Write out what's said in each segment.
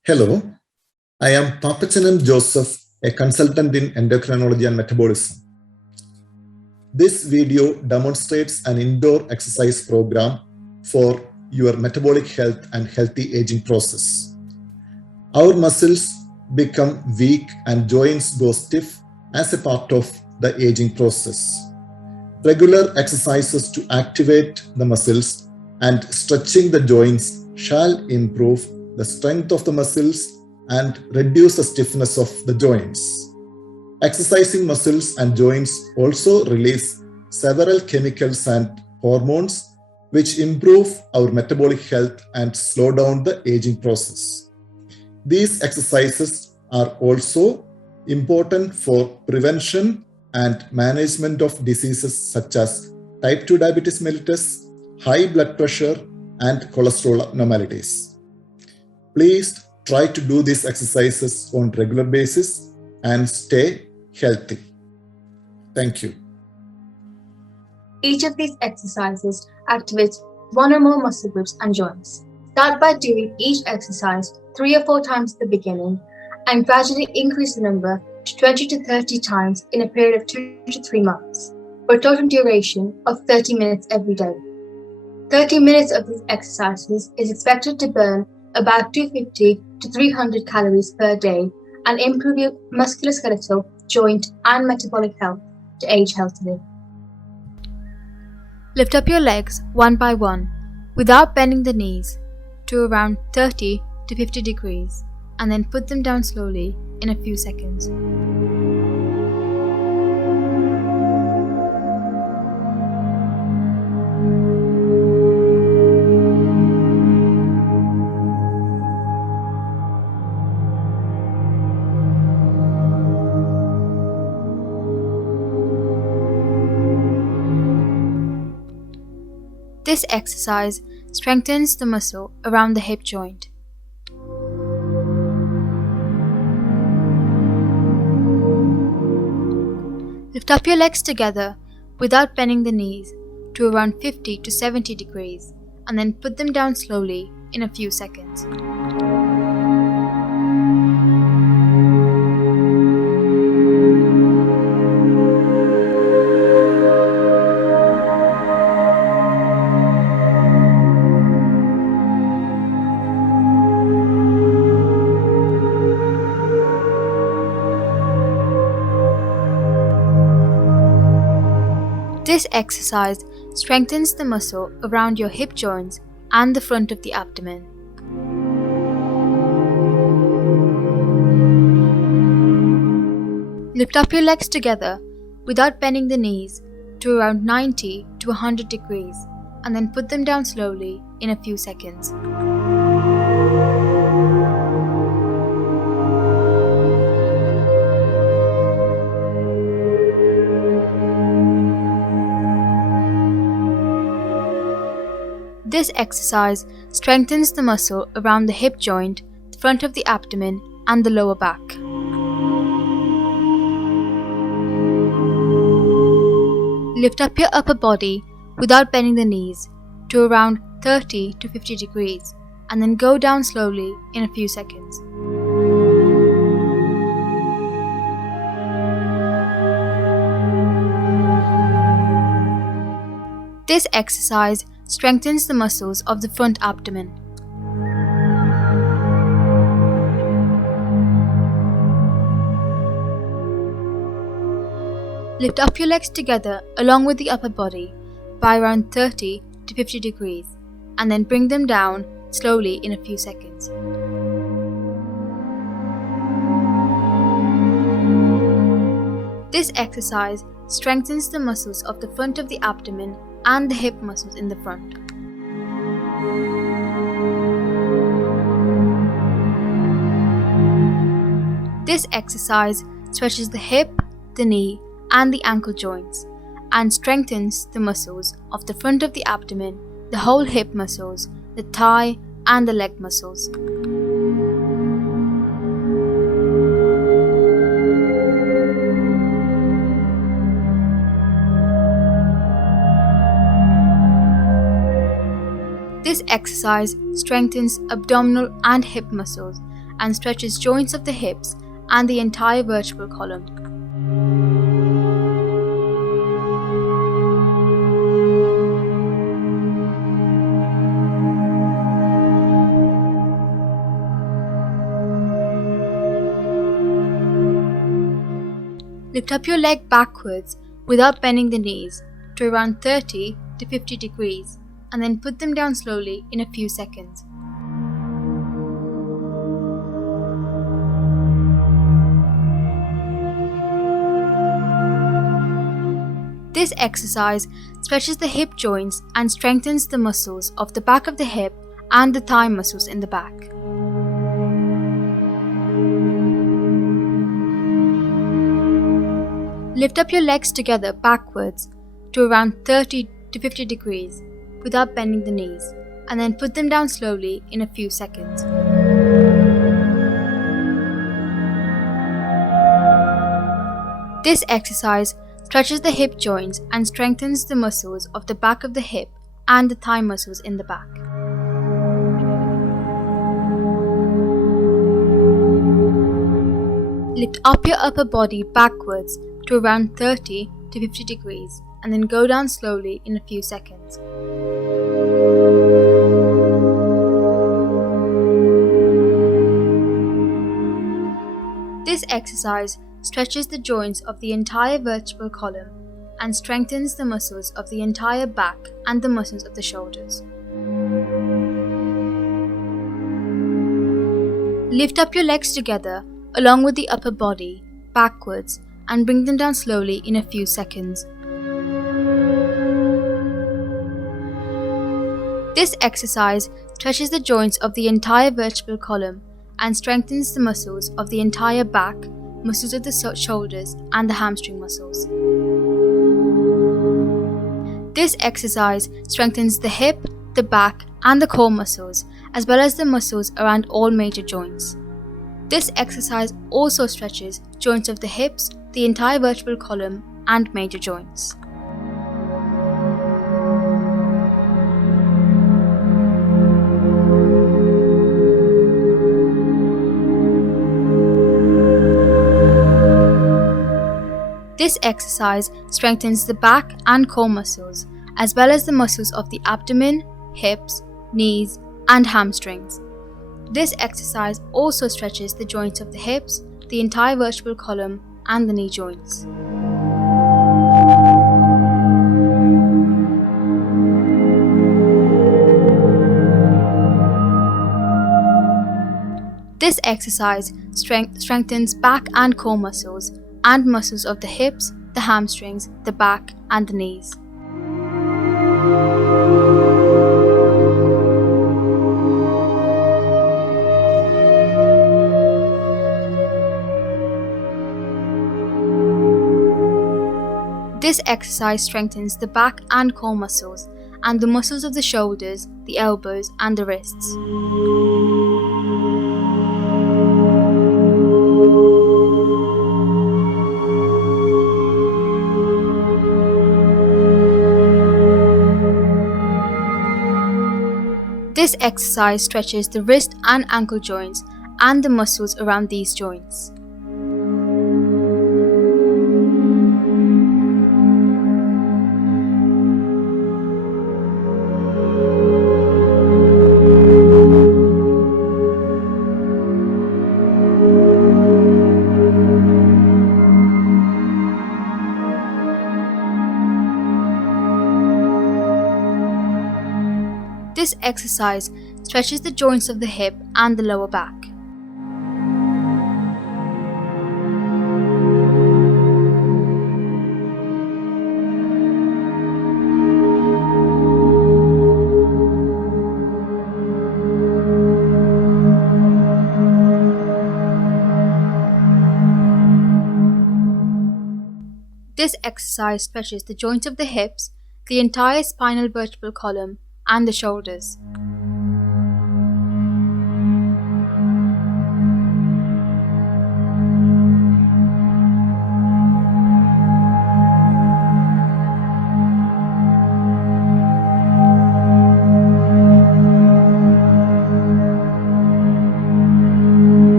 Hello, I am Papachanam Joseph, a consultant in endocrinology and metabolism. This video demonstrates an indoor exercise program for your metabolic health and healthy aging process. Our muscles become weak and joints go stiff as a part of the aging process. Regular exercises to activate the muscles and stretching the joints shall improve the strength of the muscles and reduce the stiffness of the joints. Exercising muscles and joints also release several chemicals and hormones which improve our metabolic health and slow down the aging process. These exercises are also important for prevention and management of diseases such as type 2 diabetes mellitus, high blood pressure, and cholesterol abnormalities. Please try to do these exercises on regular basis and stay healthy. Thank you. Each of these exercises activates one or more muscle groups and joints. Start by doing each exercise 3 or 4 times at the beginning and gradually increase the number to 20 to 30 times in a period of 2 to 3 months, for a total duration of 30 minutes every day. 30 minutes of these exercises is expected to burn about 250 to 300 calories per day and improve your musculoskeletal, joint and metabolic health to age healthily. Lift up your legs one by one without bending the knees to around 30 to 50 degrees and then put them down slowly in a few seconds. This exercise strengthens the muscle around the hip joint. Lift up your legs together without bending the knees to around 50 to 70 degrees and then put them down slowly in a few seconds. This exercise strengthens the muscle around your hip joints and the front of the abdomen. Lift up your legs together without bending the knees to around 90 to 100 degrees and then put them down slowly in a few seconds. This exercise strengthens the muscle around the hip joint, the front of the abdomen, and the lower back. Lift up your upper body without bending the knees to around 30 to 50 degrees and then go down slowly in a few seconds. This exercise strengthens the muscles of the front abdomen. Lift up your legs together along with the upper body by around 30 to 50 degrees and then bring them down slowly in a few seconds. This exercise strengthens the muscles of the front of the abdomen and the hip muscles in the front. This exercise stretches the hip, the knee, and the ankle joints and strengthens the muscles of the front of the abdomen, the whole hip muscles, the thigh, and the leg muscles. This exercise strengthens abdominal and hip muscles and stretches joints of the hips and the entire vertebral column. Lift up your leg backwards without bending the knees to around 30 to 50 degrees and then put them down slowly in a few seconds. This exercise stretches the hip joints and strengthens the muscles of the back of the hip and the thigh muscles in the back. Lift up your legs together backwards to around 30 to 50 degrees without bending the knees and then put them down slowly in a few seconds. This exercise stretches the hip joints and strengthens the muscles of the back of the hip and the thigh muscles in the back. Lift up your upper body backwards to around 30 to 50 degrees and then go down slowly in a few seconds. This exercise stretches the joints of the entire vertebral column and strengthens the muscles of the entire back and the muscles of the shoulders. Lift up your legs together along with the upper body backwards and bring them down slowly in a few seconds. This exercise stretches the joints of the entire vertebral column and strengthens the muscles of the entire back, muscles of the shoulders, and the hamstring muscles. This exercise strengthens the hip, the back, and the core muscles, as well as the muscles around all major joints. This exercise also stretches joints of the hips, the entire vertebral column, and major joints. This exercise strengthens the back and core muscles, as well as the muscles of the abdomen, hips, knees, and hamstrings. This exercise also stretches the joints of the hips, the entire vertebral column, and the knee joints. This exercise strengthens back and core muscles and muscles of the hips, the hamstrings, the back, and the knees. This exercise strengthens the back and core muscles and the muscles of the shoulders, the elbows, and the wrists. This exercise stretches the wrist and ankle joints and the muscles around these joints. This exercise stretches the joints of the hip and the lower back. This exercise stretches the joints of the hips, the entire spinal vertebral column, and the shoulders.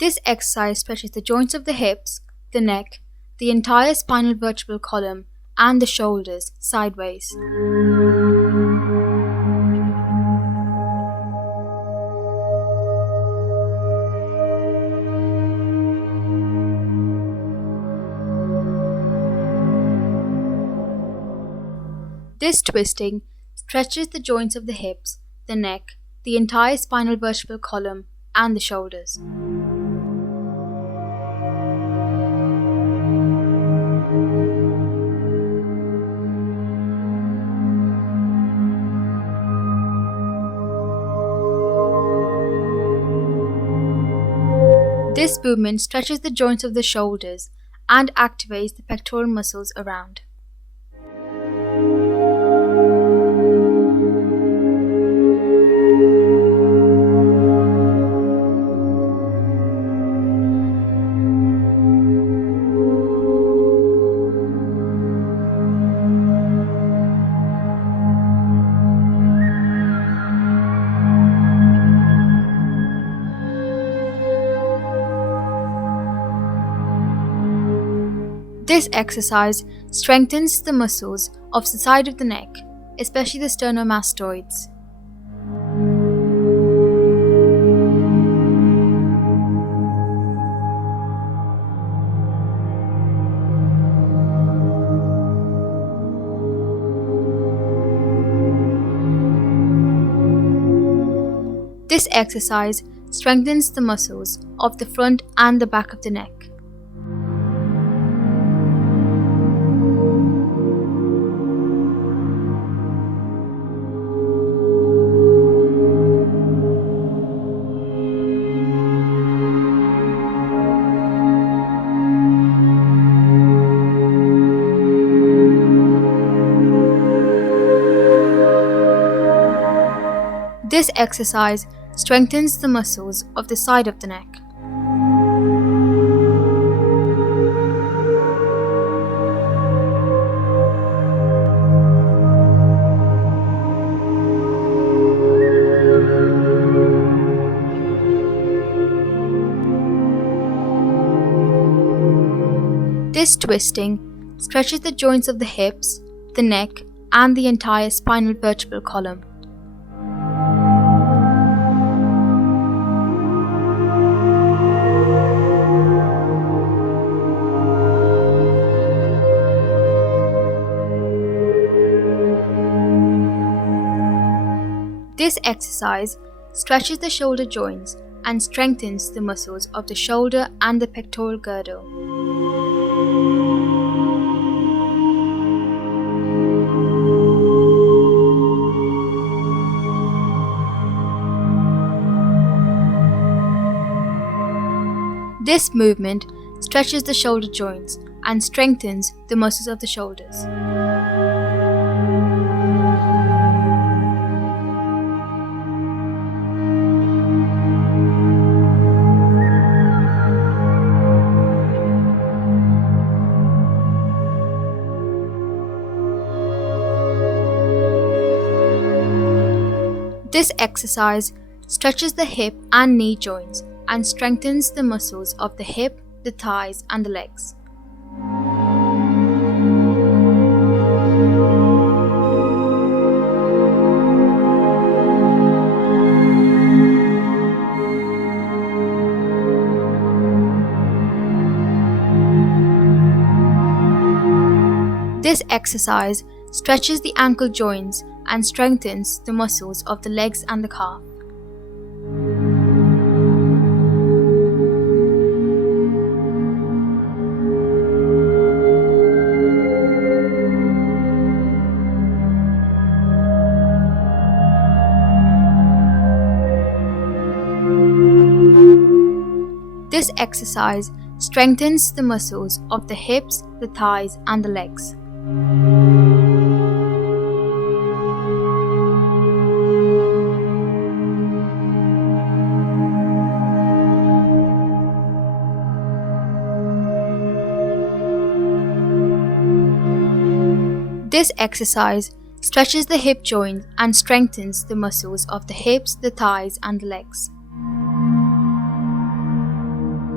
This exercise stretches the joints of the hips, the neck, the entire spinal vertebral column, and the shoulders sideways. This twisting stretches the joints of the hips, the neck, the entire spinal vertebral column, and the shoulders. This movement stretches the joints of the shoulders and activates the pectoral muscles around. This exercise strengthens the muscles of the side of the neck, especially the sternomastoids. This exercise strengthens the muscles of the front and the back of the neck. This exercise strengthens the muscles of the side of the neck. This twisting stretches the joints of the hips, the neck, and the entire spinal vertebral column. This exercise stretches the shoulder joints and strengthens the muscles of the shoulder and the pectoral girdle. This movement stretches the shoulder joints and strengthens the muscles of the shoulders. This exercise stretches the hip and knee joints and strengthens the muscles of the hip, the thighs, and the legs. This exercise stretches the ankle joints and strengthens the muscles of the legs and the calf. This exercise strengthens the muscles of the hips, the thighs, and the legs. This exercise stretches the hip joint and strengthens the muscles of the hips, the thighs, and the legs.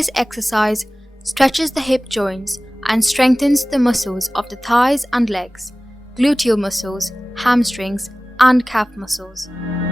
This exercise stretches the hip joints and strengthens the muscles of the thighs and legs, gluteal muscles, hamstrings, and calf muscles.